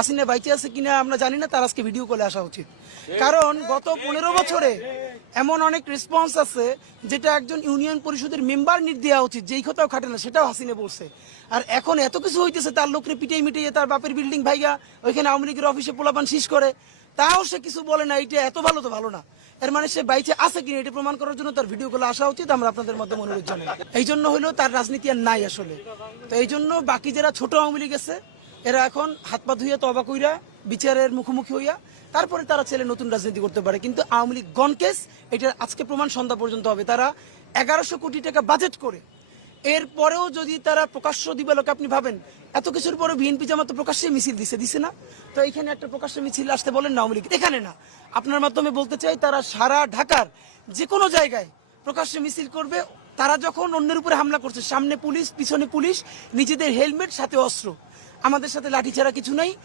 হাসিনা বাইচে আছে কিনা আমরা জানি না, তার আজকে ভিডিও কলে আসা উচিত। কারণ গত 15 বছরে এমন অনেক রেসপন্স আছে যেটা একজন ইউনিয়ন পরিষদের মেম্বার দেওয়া উচিত, যেই কথাও খাটে না সেটাও হাসিনা বলছে। আর এখন এত কিছু হইতেছে, তার লোকরে পিটিয়ে মিটিয়ে তার বাপের বিল্ডিং ভাইগা ওইখানে আওয়ামী লীগের অফিসে পোলাপান শীষ করে, তাও সে কিছু বলে না। এটা এত ভালো তো ভালো না, এর মানে সে বাইচে আছে কিনা এটা প্রমাণ করার জন্য তার ভিডিও গুলো আসা উচিত। আমরা আপনাদের মাধ্যমে অনুরোধ জানাই। এই জন্য হইলো তার রাজনীতি আর নাই আসলে। তো এই জন্য বাকি যারা ছোট আওয়ামী লীগ আছে এরা এখন হাত পা ধুইয়া তবা কইরা বিচারের মুখোমুখি হইয়া তারপরে তারা ছেলে নতুন রাজনীতি করতে পারে। কিন্তু আওয়ামী লীগ গণকেস এটার আজকে প্রমাণ সন্ধ্যা পর্যন্ত হবে। তারা 1100 কোটি টাকা বাজেট করে এরপরেও যদি তারা প্রকাশ্য দিবে, লোক আপনি ভাবেন এত কিছুর পরে বিএনপি জামাত প্রকাশ্যে মিছিল দিছে না? তো এইখানে একটা প্রকাশ্য মিছিল আসতে বলেন না আওয়ামী লীগ, এখানে না। আপনার মাধ্যমে বলতে চাই, তারা সারা ঢাকার যে কোনো জায়গায় প্রকাশ্যে মিছিল করবে। তারা যখন অন্যের উপরে হামলা করছে, সামনে পুলিশ পিছনে পুলিশ, নিজেদের হেলমেট সাথে অস্ত্র, আমাদের সাথে লাঠি ছাড়া কিছু নাই।